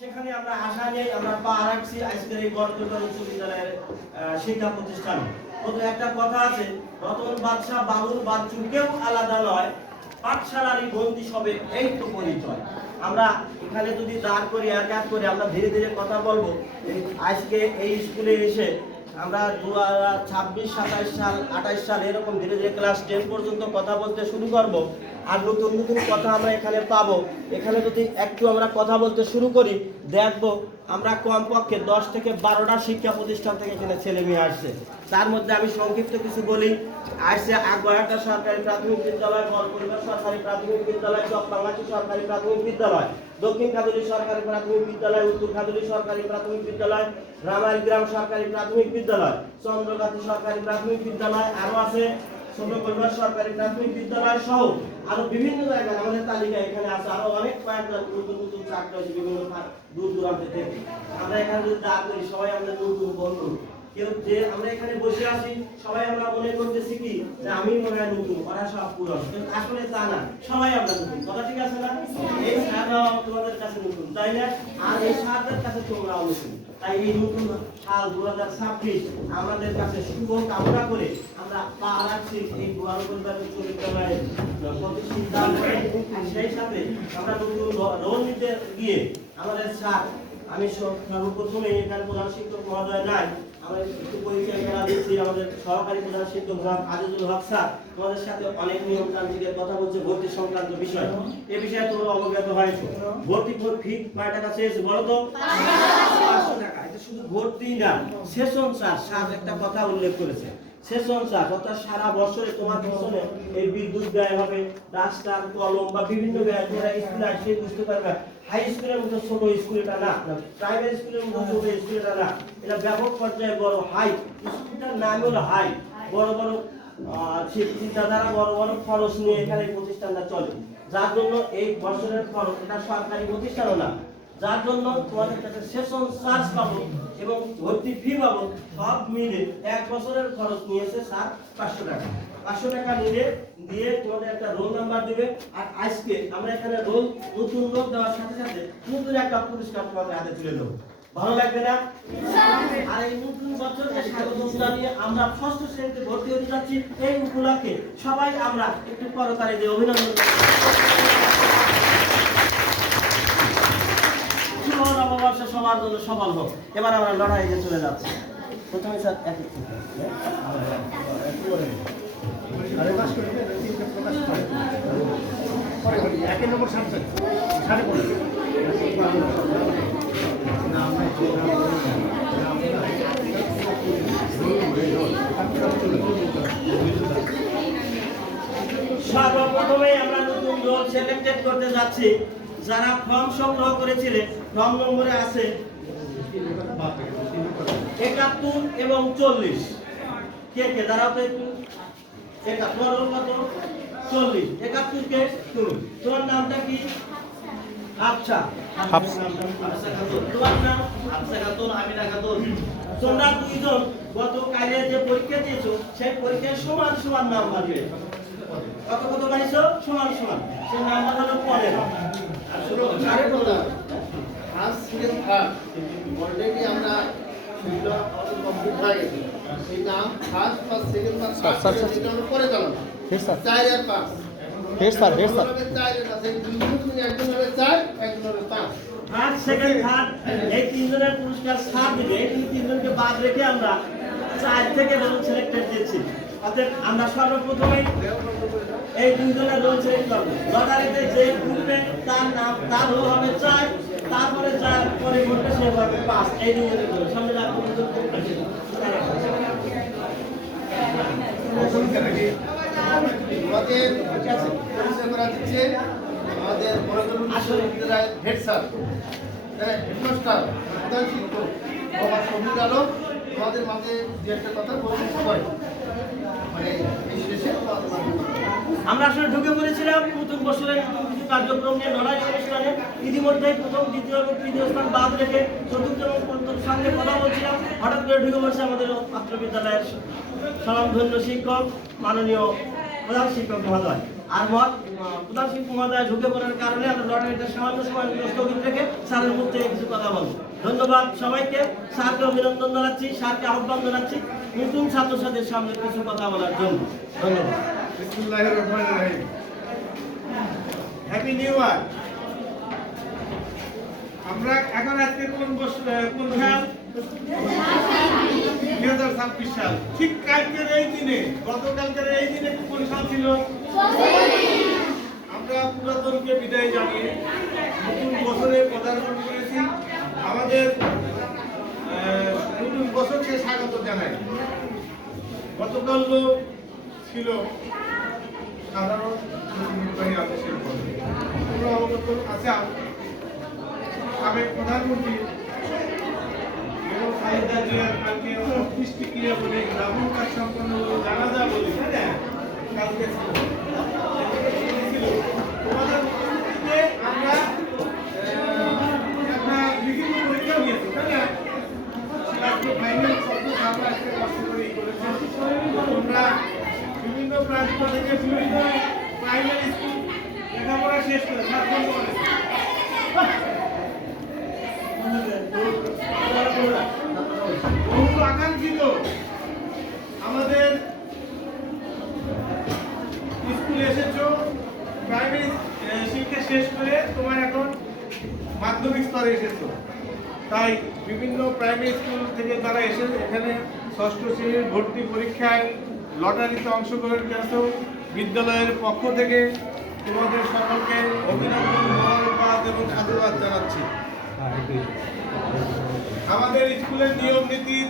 সেখানে আমরা আশা নিয়ে আমরা পা রাখছি আজকের এই গড়কুলগড় উচ্চ বিদ্যালয়ের শিক্ষা প্রতিষ্ঠানে। প্রথমে একটা কথা আছে, রতন বাদশাহ বাবুর বাচ্চু কেউ আলাদা নয় পাঠশালারই বন্দি সবে এই তো পরিচয়। আমরা এখানে যদি দাঁড় করি এক এক করে, আমরা ধীরে ধীরে কথা বলব। আজকে এই স্কুলে এসে আমরা দু হাজার ছাব্বিশ, সাতাইশ সাল, আঠাইশ সাল এরকম ধীরে ধীরে ক্লাস টেন পর্যন্ত কথা বলতে শুরু করব। আর নতুন নতুন কথা আমরা এখানে পাবো। এখানে যদি একটু আমরা কথা বলতে শুরু করি, দেখব আমরা কমপক্ষে দশ থেকে বারোটা শিক্ষা প্রতিষ্ঠান থেকে এখানে ছেলে মেয়ে আসছে। তার মধ্যে আমি সংক্ষিপ্ত কিছু বলি। আসছে আগবাহাটা সরকারি প্রাথমিক বিদ্যালয় বরপরিবার সরকারি প্রাথমিক বিদ্যালয় চকবাংলাটি সরকারি প্রাথমিক বিদ্যালয়, দক্ষিণ খাদুলি সরকারি প্রাথমিক বিদ্যালয়, উত্তর খাদুলি সরকারি প্রাথমিক বিদ্যালয় রামায়ণ গ্রাম সরকারি প্রাথমিক বিদ্যালয় চন্দ্রগাতি সরকারি প্রাথমিক বিদ্যালয়, আরও আছে ছোট সরকারি প্রাথমিক বিদ্যালয় সহ আরও বিভিন্ন জায়গায় আমাদের তালিকা এখানে আছে। আরও অনেক কয়েকটা নতুন নতুন চাকরি আছে বিভিন্ন দূর দূরান্ত থেকে। আমরা এখানে যদি দাঁড় করি, সবাই আমাদের নতুন বন্ধু। কেউ যে আমরা এখানে বসে আছি, সবাই আমরা মনে করতেছি কি? যে আমি মনে হয় নতুন, ওরা সব পুরন। আসলে তা না, সবাই আমরা নতুন। কথা ঠিক আছে না? এই তোমাদের কাছে নতুন, তাই না? আর এই কাছে তোমরাও নতুন। তাই এই নতুন সাল দু হাজার ছাব্বিশ আমাদের কাছে শুভ কামনা করে আমরা পা রাখছি এই দুয়ার পরিবারের সেই সাথে আমরা নতুন নিতে গিয়ে আমাদের আমি সর্বপ্রথমে এখানে প্রধান শিক্ষক মহোদয় নাই আমরা একটু পরিচয় করা দিচ্ছি আমাদের সহকারী প্রধান শিক্ষক গ্রাম আজিজুল হক স্যার। তোমাদের সাথে অনেক নিয়ম তান্ত্রিকের কথা বলছে ভর্তি সংক্রান্ত বিষয়। এ বিষয়ে তোমরা অবগত হয়েছো ভর্তি ফি কয় টাকা চেয়েছে বলো তো? পাঁচশো টাকা। এটা শুধু ভর্তি না সেশন স্যার একটা কথা উল্লেখ করেছে। সেশন চার্জ অর্থাৎ সারা বছরে তোমার পিছনে এই বিদ্যুৎ ব্যয় হবে, রাস্তার কলম বা বিভিন্ন ব্যয় তোমরা স্কুলে আসলে বুঝতে পারবে। হাই স্কুলের মতো ছোট স্কুল এটা না প্রাইভেট স্কুলের মতো ছোট স্কুল এটা না। এটা ব্যাপক পর্যায়ে বড় হাই, স্কুলটার নাম হলো হাই। বড় বড় চিন্তাধারা, বড় বড় খরচ নিয়ে এখানে প্রতিষ্ঠানটা চলে। যার জন্য এই বছরের খরচ, এটা সরকারি প্রতিষ্ঠানও না যার জন্য তোমাদের কাছে সেশন চার্জ পাবো এবং ভর্তি ফি পাবো সব মিলে এক বছরের খরচ নিয়েছে স্যার পাঁচশো টাকা। পাঁচশো টাকা নিলে দিয়ে তোমাদের একটা রোল নাম্বার দিবে আর আজকে আমরা এখানে রোল নতুন রোল দেওয়ার সাথে সাথে নতুন একটা পুরস্কার তোমাদের হাতে তুলে দেবো। ভালো লাগবে না? আর এই নতুন বছরকে স্বাগত জানিয়ে আমরা ষষ্ঠ শ্রেণীতে ভর্তি হতে যাচ্ছি। এই উপলক্ষে সবাই আমরা একটু করতালি দিয়ে অভিনন্দন শুভ নববর্ষ সবার জন্য সফল হোক। এবার আমরা লড়াইয়ে চলে যাচ্ছি। প্রথমে স্যার এক নম্বর সাড়ে সর্বপ্রথমে আমরা নতুন রোল সিলেক্টেড করতে যাচ্ছি। যারা ফর্ম সংগ্রহ করেছিলেন, ফর্ম নম্বরে আছে একাত্তর এবং চল্লিশ। কে কে? তো একটু। একাত্তর কত? চল্লিশ। একাত্তর কে তুমি তোমার নামটা কি? আচ্ছা। তোমার নাম আফসা খাতুন আমিনা খাতুন তোমরা দুইজন গত কালে যে পরীক্ষা দিয়েছ সেই পরীক্ষায় সমান সমান নাম্বার পেয়েছ কত কত পাইছো? সমান সমান। সেই নাম্বার হলো পনেরো। আর শুনো পনেরো ফার্স্ট সেকেন্ড থার্ড। অলরেডি আমরা সেগুলো কমপ্লিট হয়ে গেছে। এই নাম first first second sir, sir, sir. সেটা আমরা পরে চালাম চার আর পাঁচ। হেড স্যার হেড স্যার চার চার ফার্স্ট সেকেন্ড থার্ড এই তিনজনের পুরস্কার সাত এই তিনজনকে বাদ রেখে আমরা চার থেকে রোল সিলেক্টেড দিচ্ছি। অর্থাৎ আমরা সর্বপ্রথমে এই দুইজনের রোল সিলেক্ট করব। লটারিতে যে উঠবে তার নাম তার রোল হবে চার তারপরে যার পরে ঘটবে সে হবে পাঁচ। এই দুইজনের রোল সামনে রাখব আমাদের পরিচয় করা দিচ্ছে আমাদের বড়জরুল বিশ্ববিদ্যালয়ের হেড স্যার হেডমাস্টার প্রধান শিক্ষক আমার সবুজ আলম আমাদের মাঝে দু একটা কথা বলতে হয় মানে আমরা আসলে ঢুকে পড়েছিলাম নতুন বছরের কার্যক্রম নিয়ে লড়াই অনুষ্ঠানে ইতিমধ্যে প্রথম, দ্বিতীয় এবং তৃতীয় স্থান বাদ রেখে চতুর্থ এবং পঞ্চম সঙ্গে কথা বলছিলাম। হঠাৎ করে ঢুকে পড়ছে আমাদের পাত্র বিদ্যালয়ের স্বনামধন্য শিক্ষক, মাননীয় প্রধান শিক্ষক মহোদয়। আর মত প্রধান শিক্ষক মহোদয় ঢুকে পড়ার কারণে আমরা লটারিটা সামান্য সময় স্থগিত রেখে স্যারের মুখ থেকে কিছু কথা বলব। ধন্যবাদ সবাইকে। স্যারকে অভিনন্দন জানাচ্ছি, স্যারকে আহ্বান জানাচ্ছি নতুন ছাত্রছাত্রীদের সামনে কিছু কথা বলার জন্য। ধন্যবাদ। হ্যাপি নিউ ইয়ার আমরা এখন আজকে কোন কোন সাল? দুই হাজার ছাব্বিশ সাল। ঠিক কালকের এই দিনে, গতকালকের এই দিনে কোন সাল ছিল? আমরা পুরাতনকে বিদায় জানিয়ে নতুন বছরে পদার্পণ করেছি। আমাদের নতুন বছরকে স্বাগত জানাই। গতকাল ছিল সাধারণ নির্বাহী আদেশের পদে তোমরা অবগত আচ্ছা সাবেক প্রধানমন্ত্রী খালেদা জিয়ার কালকে অন্ত্যেষ্টি ক্রিয়া বলে গ্রামীণ কাজ সম্পন্ন জানাজা বলি কালকে ছিল। তোমাদের উপস্থিতিতে আমরা আহ, একটা লিখিত পরীক্ষা নিয়েছি তাই না আজকে ফাইনাল শব্দ আমরা আজকে কষ্ট করে ই করেছি তোমরা বিভিন্ন প্রান্ত থেকে বিভিন্ন প্রাইমারি স্কুল লেখাপড়া শেষ করে সাতজন করে বহু আকাঙ্ক্ষিত আমাদের স্কুলে এসেছ প্রাইমারি শিক্ষা শেষ করে তোমার এখন মাধ্যমিক স্তরে এসেছ। তাই বিভিন্ন প্রাইমারি স্কুল থেকে তারা এসে, এখানে ষষ্ঠ শ্রেণির ভর্তি পরীক্ষায় লটারিতে অংশগ্রহণ করেছ, বিদ্যালয়ের পক্ষ থেকে তোমাদের সকলকে অভিনন্দন এবং সাধুবাদ জানাচ্ছি। আমাদের স্কুলের নিয়ম নীতির